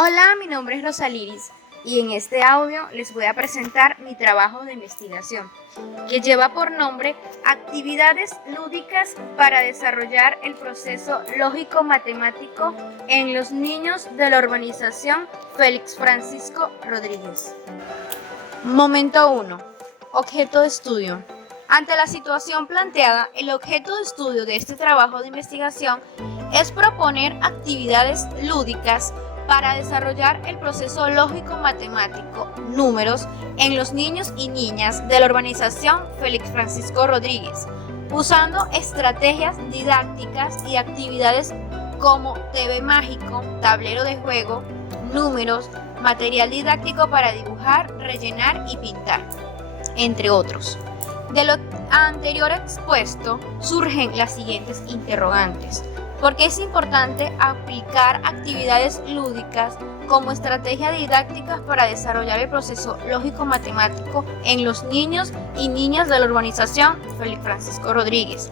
Hola, mi nombre es Rosaliris y en este audio les voy a presentar mi trabajo de investigación, que lleva por nombre Actividades lúdicas para desarrollar el proceso lógico-matemático en los niños de la urbanización Félix Francisco Rodríguez. Momento 1. Objeto de estudio. Ante la situación planteada, el objeto de estudio de este trabajo de investigación es proponer actividades lúdicas para desarrollar el proceso lógico-matemático, números, en los niños y niñas de la urbanización Félix Francisco Rodríguez, usando estrategias didácticas y actividades como TV mágico, tablero de juego, números, material didáctico para dibujar, rellenar y pintar, entre otros. De lo anterior expuesto surgen las siguientes interrogantes. ¿Por qué es importante aplicar actividades lúdicas como estrategia didáctica para desarrollar el proceso lógico-matemático en los niños y niñas de la urbanización Félix Francisco Rodríguez?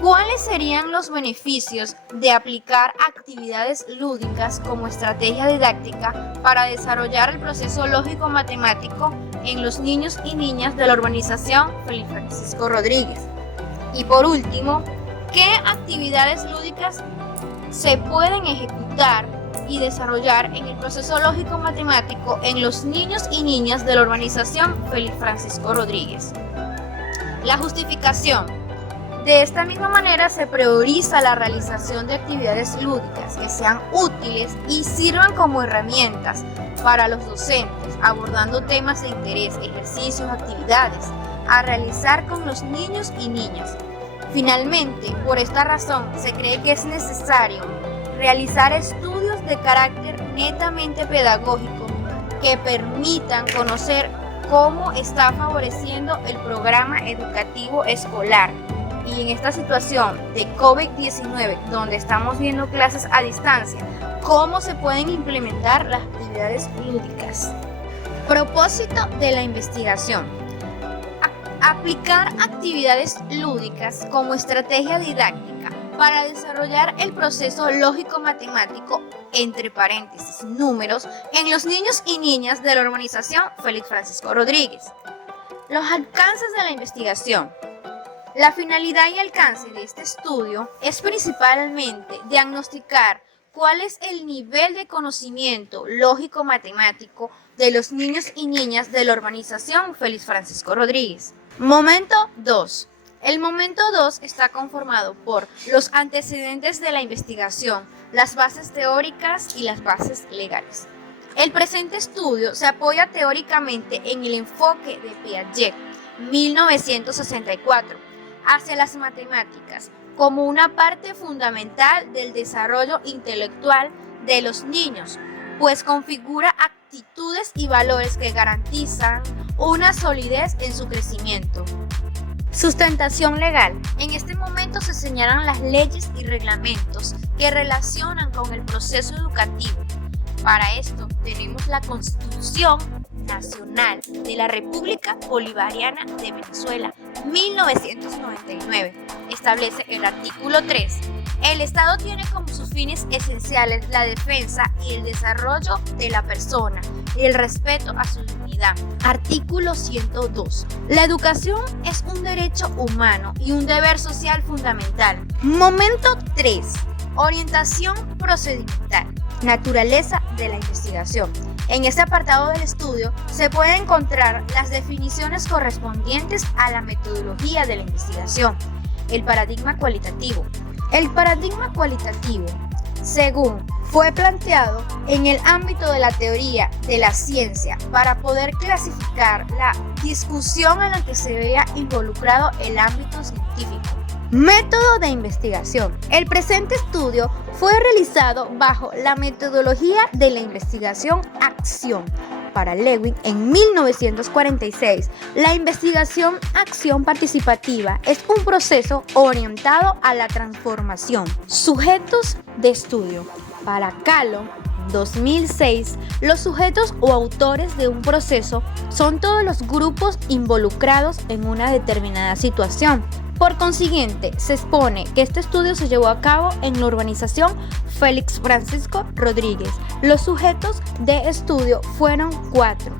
¿Cuáles serían los beneficios de aplicar actividades lúdicas como estrategia didáctica para desarrollar el proceso lógico-matemático en los niños y niñas de la urbanización Félix Francisco Rodríguez? Y por último, ¿qué actividades lúdicas se pueden ejecutar y desarrollar en el proceso lógico-matemático en los niños y niñas de la urbanización Félix Francisco Rodríguez? La justificación. De esta misma manera se prioriza la realización de actividades lúdicas que sean útiles y sirvan como herramientas para los docentes, abordando temas de interés, ejercicios, actividades a realizar con los niños y niñas. Finalmente, por esta razón, se cree que es necesario realizar estudios de carácter netamente pedagógico que permitan conocer cómo está favoreciendo el programa educativo escolar. Y en esta situación de COVID-19, donde estamos viendo clases a distancia, cómo se pueden implementar las actividades lúdicas. Propósito de la investigación. Aplicar actividades lúdicas como estrategia didáctica para desarrollar el proceso lógico-matemático, entre paréntesis, números, en los niños y niñas de la urbanización Félix Francisco Rodríguez. Los alcances de la investigación. La finalidad y alcance de este estudio es principalmente diagnosticar cuál es el nivel de conocimiento lógico-matemático de los niños y niñas de la urbanización Félix Francisco Rodríguez. Momento 2. El momento 2 está conformado por los antecedentes de la investigación, las bases teóricas y las bases legales. El presente estudio se apoya teóricamente en el enfoque de Piaget, 1964, hacia las matemáticas como una parte fundamental del desarrollo intelectual de los niños, pues configura actitudes y valores que garantizan una solidez en su crecimiento. Sustentación legal. En este momento se señalan las leyes y reglamentos que relacionan con el proceso educativo. Para esto tenemos la Constitución Nacional de la República Bolivariana de Venezuela, 1999. Establece el artículo 3. El Estado tiene como sus fines esenciales la defensa y el desarrollo de la persona y el respeto a su dignidad. Artículo 102. La educación es un derecho humano y un deber social fundamental. Momento 3. Orientación procedimental. Naturaleza de la investigación. En este apartado del estudio se pueden encontrar las definiciones correspondientes a la metodología de la investigación. El paradigma cualitativo. El paradigma cualitativo, según fue planteado en el ámbito de la teoría de la ciencia para poder clasificar la discusión en la que se vea involucrado el ámbito científico. Método de investigación. El presente estudio fue realizado bajo la metodología de la investigación-acción. Para Lewin, en 1946, la investigación-acción participativa es un proceso orientado a la transformación. Sujetos de estudio. Para Calhoun, 2006, los sujetos o autores de un proceso son todos los grupos involucrados en una determinada situación. Por consiguiente, se expone que este estudio se llevó a cabo en la urbanización Félix Francisco Rodríguez. Los sujetos de estudio fueron 4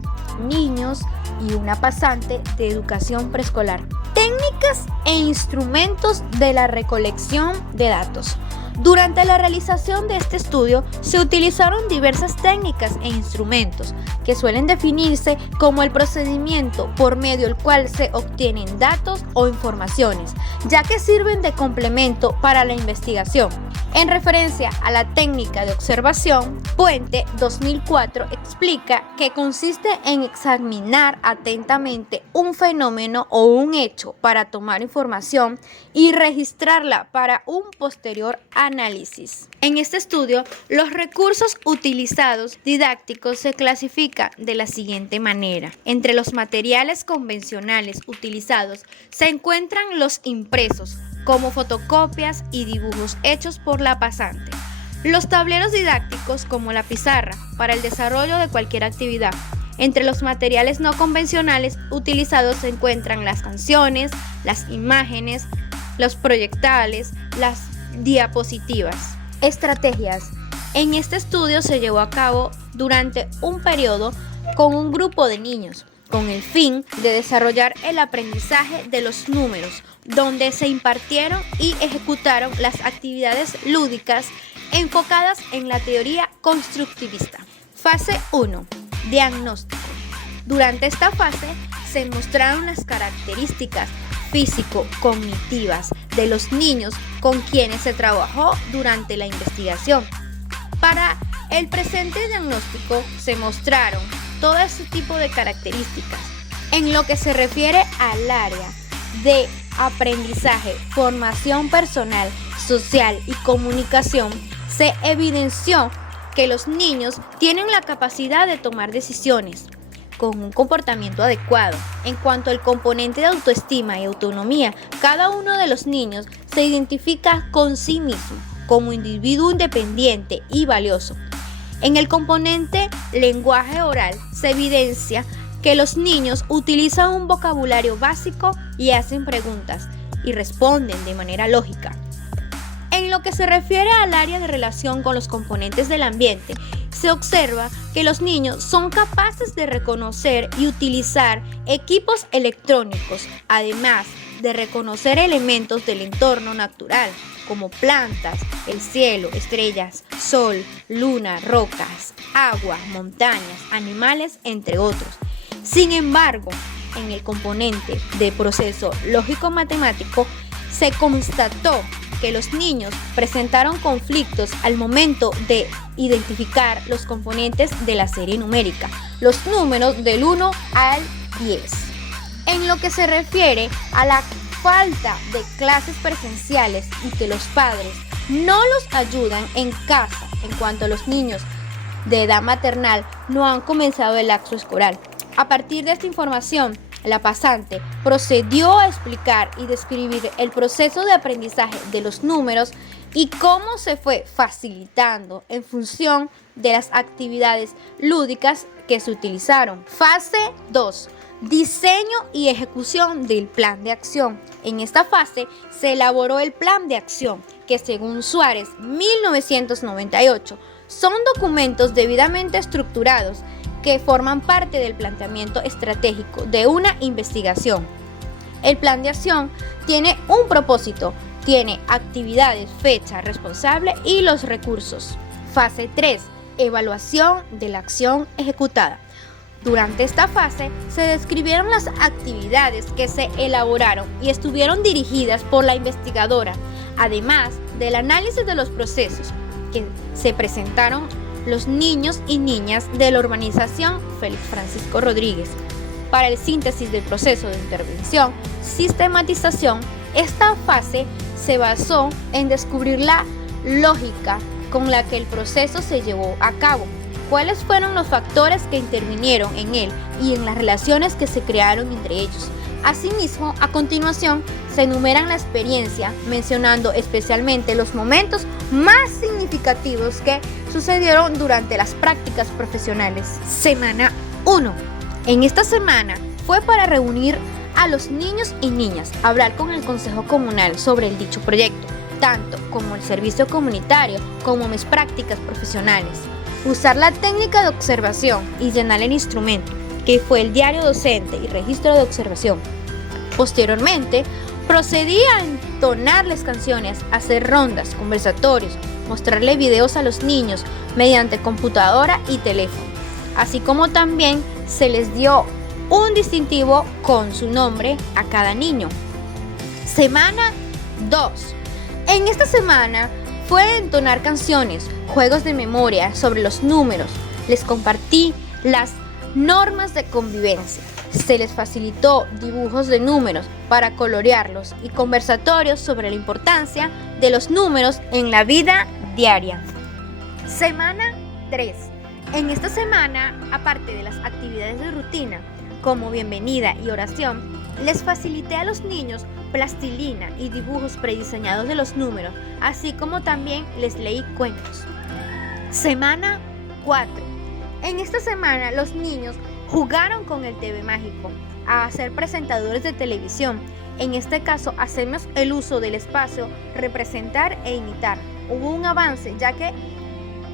niños y una pasante de educación preescolar. Técnicas e instrumentos de la recolección de datos. Durante la realización de este estudio se utilizaron diversas técnicas e instrumentos que suelen definirse como el procedimiento por medio del cual se obtienen datos o informaciones, ya que sirven de complemento para la investigación. En referencia a la técnica de observación, Puente 2004 explica que consiste en examinar atentamente un fenómeno o un hecho para tomar información y registrarla para un posterior análisis. En este estudio, los recursos utilizados didácticos se clasifican de la siguiente manera. Entre los materiales convencionales utilizados se encuentran los impresos, como fotocopias y dibujos hechos por la pasante. Los tableros didácticos, como la pizarra, para el desarrollo de cualquier actividad. Entre los materiales no convencionales utilizados se encuentran las canciones, las imágenes, los proyectales, las diapositivas. Estrategias. En este estudio se llevó a cabo durante un periodo con un grupo de niños, con el fin de desarrollar el aprendizaje de los números, donde se impartieron y ejecutaron las actividades lúdicas enfocadas en la teoría constructivista. Fase 1. Diagnóstico. Durante esta fase se mostraron las características físico-cognitivas de los niños con quienes se trabajó durante la investigación. Para el presente diagnóstico se mostraron todo ese tipo de características. En lo que se refiere al área de aprendizaje, formación personal, social y comunicación, se evidenció que los niños tienen la capacidad de tomar decisiones con un comportamiento adecuado. En cuanto al componente de autoestima y autonomía, cada uno de los niños se identifica con sí mismo como individuo independiente y valioso. En el componente lenguaje oral se evidencia que los niños utilizan un vocabulario básico y hacen preguntas y responden de manera lógica. En lo que se refiere al área de relación con los componentes del ambiente, se observa que los niños son capaces de reconocer y utilizar equipos electrónicos, además de reconocer elementos del entorno natural, como plantas, el cielo, estrellas, sol, luna, rocas, agua, montañas, animales, entre otros. Sin embargo, en el componente de proceso lógico-matemático, se constató que los niños presentaron conflictos al momento de identificar los componentes de la serie numérica, los números del 1 al 10. En lo que se refiere a la falta de clases presenciales y que los padres no los ayudan en casa en cuanto a los niños de edad maternal no han comenzado el lapso escolar. A partir de esta información, la pasante procedió a explicar y describir el proceso de aprendizaje de los números y cómo se fue facilitando en función de las actividades lúdicas que se utilizaron. Fase 2. Diseño y ejecución del plan de acción. En esta fase se elaboró el plan de acción, que según Suárez, 1998, son documentos debidamente estructurados que forman parte del planteamiento estratégico de una investigación. El plan de acción tiene un propósito, tiene actividades, fecha, responsable y los recursos. Fase 3. Evaluación de la acción ejecutada. Durante esta fase se describieron las actividades que se elaboraron y estuvieron dirigidas por la investigadora, además del análisis de los procesos que se presentaron los niños y niñas de la urbanización Félix Francisco Rodríguez. Para el síntesis del proceso de intervención, sistematización, esta fase se basó en descubrir la lógica con la que el proceso se llevó a cabo, cuáles fueron los factores que intervinieron en él y en las relaciones que se crearon entre ellos. Asimismo, a continuación, se enumeran la experiencia, mencionando especialmente los momentos más significativos que sucedieron durante las prácticas profesionales. Semana 1. En esta semana fue para reunir a los niños y niñas hablar con el Consejo Comunal sobre el dicho proyecto, tanto como el servicio comunitario como mis prácticas profesionales. Usar la técnica de observación y llenar el instrumento, que fue el diario docente y registro de observación. Posteriormente, procedí a entonarles canciones, hacer rondas, conversatorios, mostrarle videos a los niños mediante computadora y teléfono, así como también se les dio un distintivo con su nombre a cada niño. Semana 2. En esta semana fue entonar canciones, juegos de memoria sobre los números. Les compartí las normas de convivencia. Se les facilitó dibujos de números para colorearlos y conversatorios sobre la importancia de los números en la vida diaria. Semana 3. En esta semana, aparte de las actividades de rutina, como bienvenida y oración, les facilité a los niños plastilina y dibujos prediseñados de los números, así como también les leí cuentos. Semana 4. En esta semana los niños jugaron con el TV mágico a ser presentadores de televisión. En este caso hacemos el uso del espacio representar e imitar. Hubo un avance ya que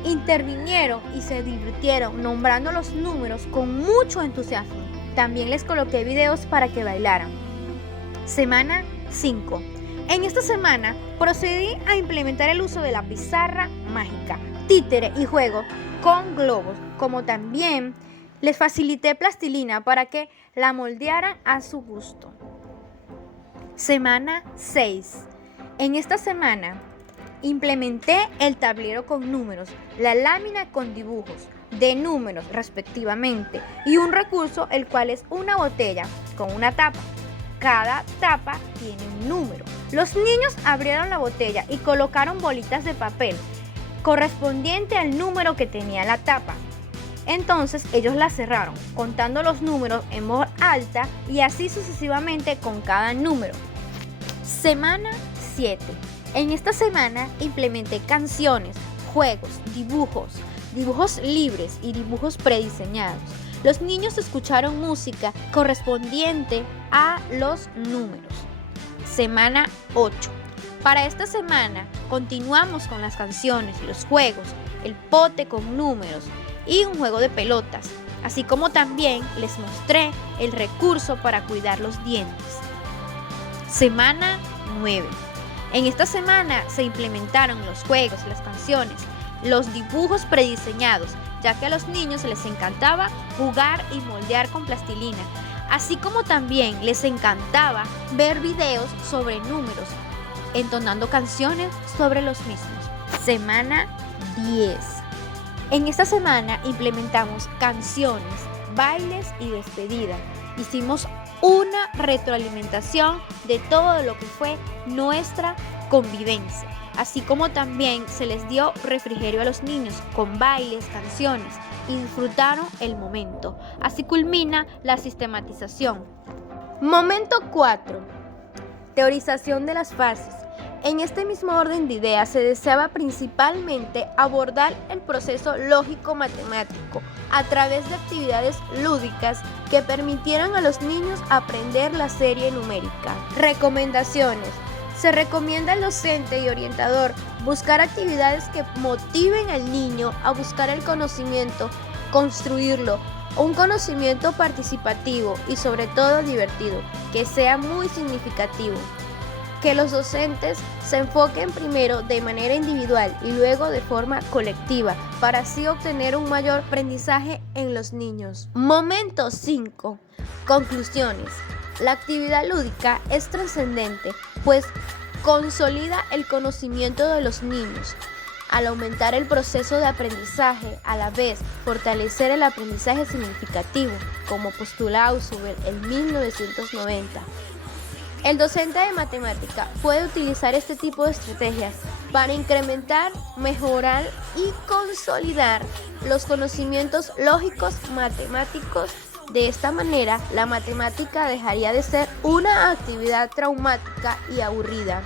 intervinieron y se divirtieron nombrando los números con mucho entusiasmo. También les coloqué videos para que bailaran. Semana 5. En esta semana procedí a implementar el uso de la pizarra mágica, títere y juego con globos, como también les facilité plastilina para que la moldearan a su gusto. Semana 6. En esta semana implementé el tablero con números, la lámina con dibujos de números respectivamente y un recurso el cual es una botella con una tapa. Cada tapa tiene un número. Los niños abrieron la botella y colocaron bolitas de papel correspondiente al número que tenía la tapa. Entonces ellos la cerraron, contando los números en voz alta y así sucesivamente con cada número. Semana 7. En esta semana implementé canciones, juegos, dibujos libres y dibujos prediseñados. Los niños escucharon música correspondiente a los números. Semana 8. Para esta semana continuamos con las canciones, los juegos, el pote con números y un juego de pelotas, así como también les mostré el recurso para cuidar los dientes. Semana 9. En esta semana se implementaron los juegos, las canciones, los dibujos prediseñados, ya que a los niños les encantaba jugar y moldear con plastilina, así como también les encantaba ver videos sobre números, entonando canciones sobre los mismos. Semana 10. En esta semana implementamos canciones, bailes y despedida. Hicimos una retroalimentación de todo lo que fue nuestra convivencia, así como también se les dio refrigerio a los niños con bailes, canciones y disfrutaron el momento. Así culmina la sistematización. Momento 4. Teorización de las fases. En este mismo orden de ideas se deseaba principalmente abordar el proceso lógico-matemático a través de actividades lúdicas que permitieran a los niños aprender la serie numérica. Recomendaciones. Se recomienda al docente y orientador buscar actividades que motiven al niño a buscar el conocimiento, construirlo, un conocimiento participativo y sobre todo divertido, que sea muy significativo. Que los docentes se enfoquen primero de manera individual y luego de forma colectiva para así obtener un mayor aprendizaje en los niños. Momento 5. Conclusiones. La actividad lúdica es trascendente, pues consolida el conocimiento de los niños. Al aumentar el proceso de aprendizaje, a la vez fortalecer el aprendizaje significativo, como postula Ausubel en 1990. El docente de matemática puede utilizar este tipo de estrategias para incrementar, mejorar y consolidar los conocimientos lógicos matemáticos. De esta manera, la matemática dejaría de ser una actividad traumática y aburrida.